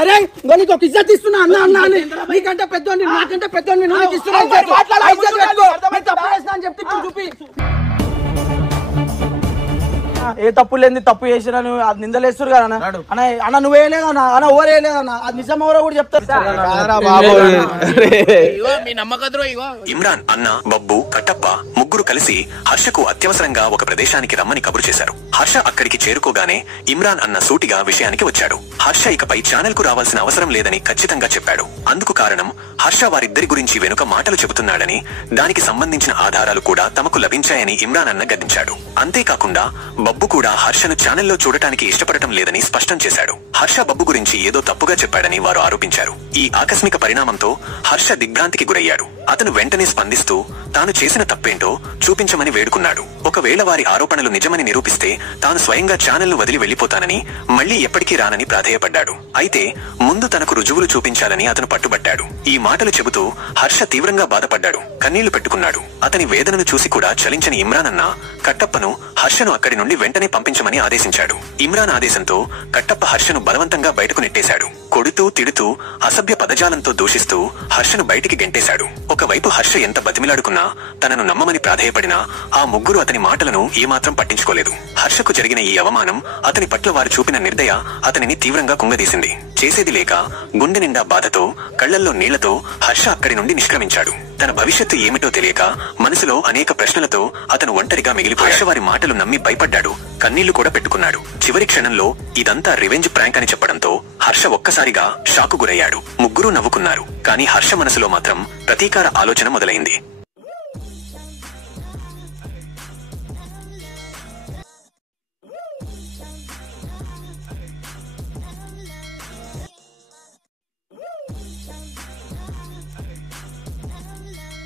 అరే నీకు ఒక ఇజ్జత్ ఇస్తున్నా అన్న అన్న అని నీకంటే పెద్దోని నాకంటే పెద్దోని నీకు ఇస్తున్నా అని చెప్తే చూపి ఏ తప్పు లేని తప్పు చేసినా నువ్వు అది నిందలేస్తారు కదా అన్న అన్న నువ్వేయలేదన్నా అన్న ఓవరేయలేదన్నా అది నిజం ఎవరో కూడా చెప్తారు. ఇమ్రాన్ అన్న బబ్బు కట్టప్ప ముగ్గురు కలిసి హర్షకు అత్యవసరంగా ఒక ప్రదేశానికి రమ్మని కబురు చేశారు. హర్ష అక్కడికి చేరుకోగానే ఇమ్రాన్ అన్న సూటిగా విషయానికి వచ్చాడు. హర్ష ఇకపై ఛానల్ కు రావాల్సిన అవసరం లేదని ఖచ్చితంగా చెప్పాడు. అందుకు కారణం హర్ష వారిద్దరి గురించి వెనుక మాటలు చెబుతున్నాడని, దానికి సంబంధించిన ఆధారాలు కూడా తమకు లభించాయని ఇమ్రాన్ అన్న గద్దించాడు. అంతేకాకుండా బబ్బు కూడా హర్షను ఛానల్లో చూడటానికి ఇష్టపడటం లేదని స్పష్టం చేశాడు. హర్ష బబ్బు గురించి ఏదో తప్పుగా చెప్పాడని వారు ఆరోపించారు. ఈ ఆకస్మిక పరిణామంతో హర్ష దిగ్భ్రాంతికి గురయ్యాడు. అతను వెంటనే స్పందిస్తూ తాను చేసిన తప్పేంటో చూపించమని వేడుకున్నాడు. ఒకవేళ వారి ఆరోపణలు నిజమని నిరూపిస్తే తాను స్వయంగా ఛానల్ ను వదిలి వెళ్లిపోతానని, మళ్లీ ఎప్పటికీ రానని ప్రాధేయపడ్డాడు. అయితే ముందు తనకు రుజువులు చూపించాలని అతను పట్టుబట్టాడు. ఈ మాటలు చెబుతూ హర్ష తీవ్రంగా బాధపడ్డాడు. కన్నీళ్లు పెట్టుకున్నాడు. అతని వేదనను చూసి కూడా చలించని ఇమ్రాన్ అన్న కట్టప్పను హర్షను అక్కడి నుండి వెంటనే పంపించమని ఆదేశించాడు. ఇమ్రాన్ ఆదేశంతో కట్టప్ప హర్షను బలవంతంగా బయటకు నెట్టేశాడు. కొడుతూ తిడుతూ అసభ్య పదజాలంతో దూషిస్తూ హర్షను బయటికి గెంటేశాడు. ఒకవైపు హర్ష ఎంత బతిమిలాడుకున్నా, తనను నమ్మమని ప్రాధేయపడినా ఆ ముగ్గురు అతని మాటలను ఏమాత్రం పట్టించుకోలేదు. హర్షకు జరిగిన ఈ అవమానం, అతని పట్ల వారు చూపిన నిర్దయ అతనిని తీవ్రంగా కుంగదీసింది. చేసేది లేక గుండె నిండా బాధతో కళ్లల్లో నీళ్లతో హర్ష అక్కడి నుండి నిష్క్రమించాడు. తన భవిష్యత్తు ఏమిటో తెలియక మనసులో అనేక ప్రశ్నలతో అతను ఒంటరిగా మిగిలిపోయాడు. హర్ష వారి మాటలు నమ్మి భయపడ్డాడు. కన్నీళ్లు కూడా పెట్టుకున్నాడు. చివరి క్షణంలో ఇదంతా రివెంజ్ ప్రాంక్ అని చెప్పడంతో హర్ష ఒక్కసారిగా షాకు గురయ్యాడు. ముగ్గురూ నవ్వుకున్నారు. కానీ హర్ష మనసులో మాత్రం ప్రతీకార ఆలోచన మొదలైంది.